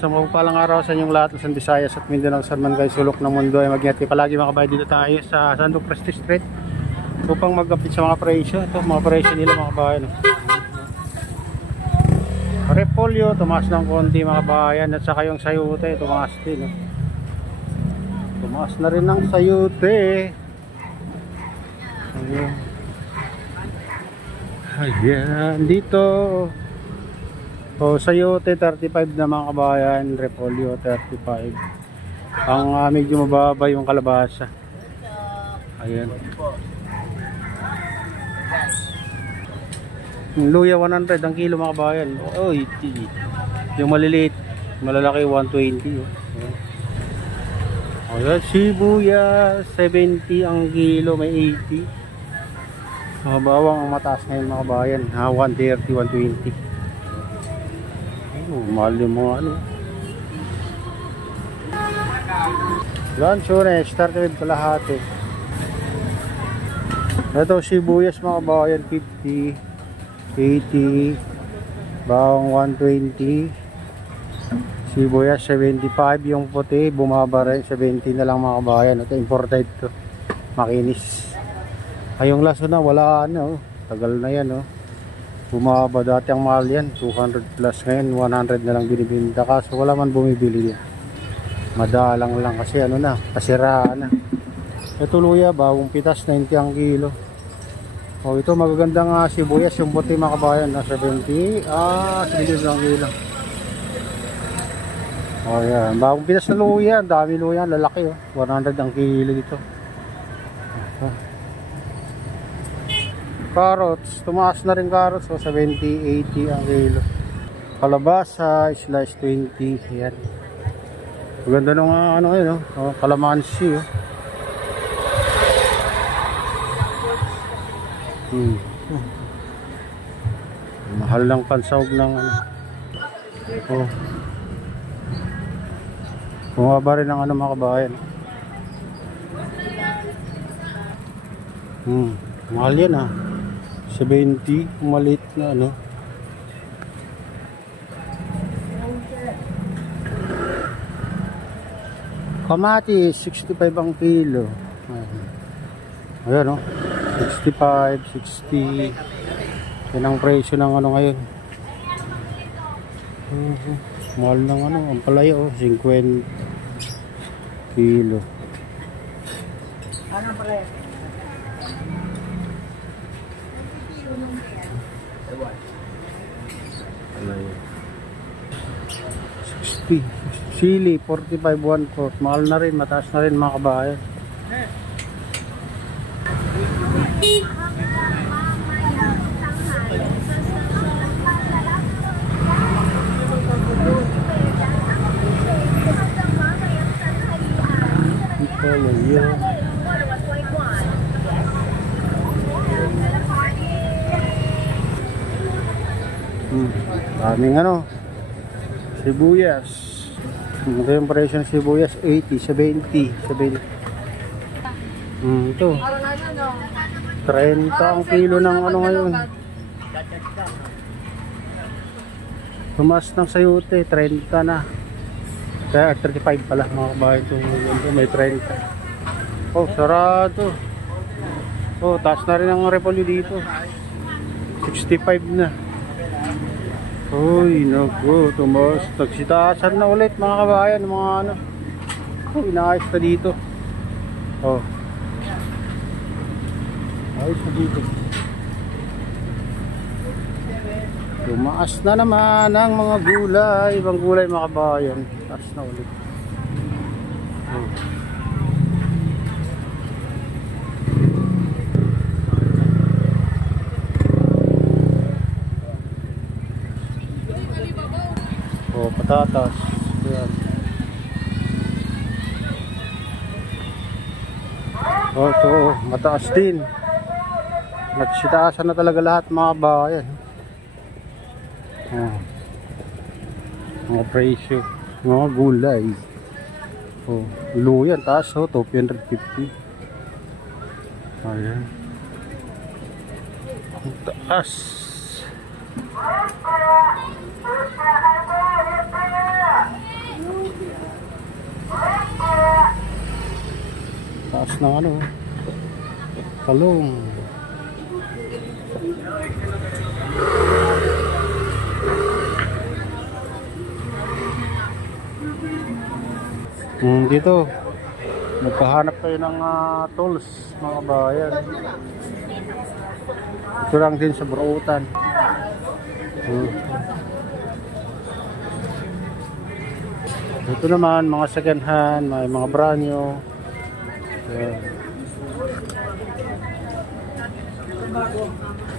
Sa mapagpalang araw sa inyong lahat, Luzon, Visayas at Mindanao, saan man kayo sulok ng mundo ay mag-ingat kayo palagi mga kabayan. Dito tayo sa Sandok Prestige Street upang mag-update sa mga presyo. Ito mga presyo nila mga kabayan. Repolyo tumaas ng konti mga kabayan, at saka yung sayote tumaas din. Tumaas na rin ng sayote. Ayan dito. Sayote 35 na mga kabayan, repolyo 35. Ang medyo mababa yung kalabasa. Ayan. Luya 100 ang kilo mga kabayan. Yung maliliit, malalaki 120. Ayan, sibuyas 70 ang kilo, may 80. Mga bawang ang mataas ngayon mga kabayan, 130, 120. Mahal yung mga ano. Lanchones 35 kalahati. Ito sibuyas mga kabayan 50, 80, bawang 120, sibuyas 75, yung puti bumaba rin 70 na lang mga kabayan. Ito imported to, makinis. Ay yung laso na wala ano, tagal na yan bumaba, dati ang mahal yan 200 plus, ngayon 100 na lang binibinta, kaso wala man bumibili yan, madalang lang kasi ano na, kasiraan na. Ito luya, bagong pitas 90 ang kilo. Ito magagandang sibuyas, yung puti mga kabayan na 70, 70 ang kilo. Yan, bagong pitas na luya, dami luya, lalaki 100 ang kilo dito. Carrots, tumaas na rin carrots, 70, 80 ang kilo. Kalabasa, slice 20, yan. Maganda nung ano ngayon, kalamansi. Mahal lang pansawag ng ano. Bumaba rin ang ano mga kabayan. Mahal yan 70, maliit na ano. Kamatis 65 ang kilo. Ayan 65, 60. Yan ang presyo ng ano ngayon. Mahal ng ano, ang palaya 50 kilo. Ano palaya? Palaya 60. Chili 45, 1/4. Mahal na rin, mataas na rin mga kabayan. Daming ano, sibuyas. Ito yung presyo ng sibuyas, 80, 70, 70. Ito 30 ang kilo ng ano ngayon. Tumas ng sayote 30 na, kaya 35 pala mga kabayan. Ito may 30. Sarado. Taas na rin ang repolyo dito, 65 na. Naku, tumas. Nagsitaasan na ulit mga kabayan, mga ano. Inaayos na dito. Ayos na dito. Tumaas na naman ang mga gulay. Ibang gulay mga kabayan, taas na ulit. Patatas. Ayan. Ito, mataas din. Nagsitaasan na talaga lahat mga kabayan. Mga presyo, mga gulay. Luya, taas 250. Ayan. Ang taas. taas ng ano, talong. Dito nagpahanap tayo ng tools mga bayan. Ito lang din sa Burautan. Ito naman mga second hand, may mga brand new. Ayan.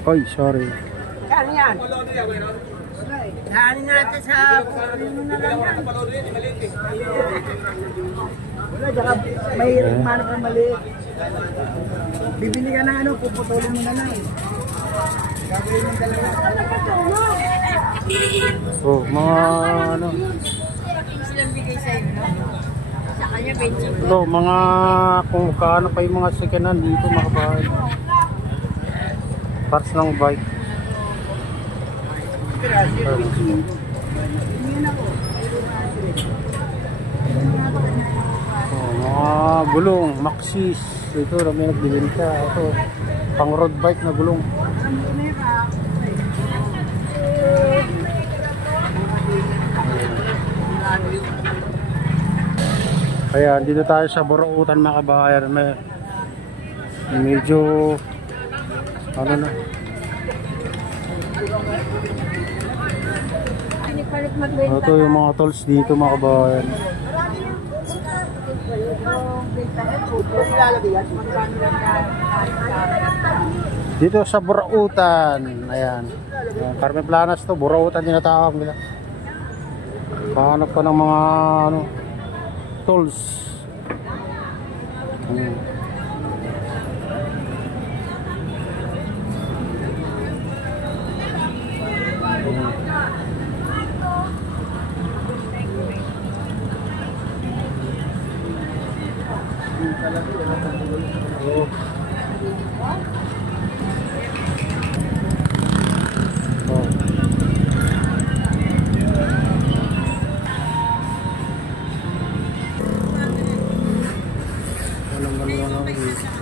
Oy, sorry. Ano yan? Ano natin sa wala, tsaka may manap ng maliit. Bibili ka na ano, puputulin mo na lang. Gagawin mo dalawa. Oh, mga ano. Silang bigay sa'yo, no? Sa kanya, 25. Ito, mga kung kaano pa yung mga second hand dito mga bahay. Parts ng bike. Oh, mga gulong, Maxis. Ito, may nagbibenta. Ito, pang road bike na gulong. Kaya dito tayo sa Burautan mga kabayan. Medyo ano na. Ito yung mga tools dito mga kabayan. Dito sa Burautan. Ayan. Carmen Planas to, Burautan tinatawag nila. Pahanap ka ng mga ano, tools. Walang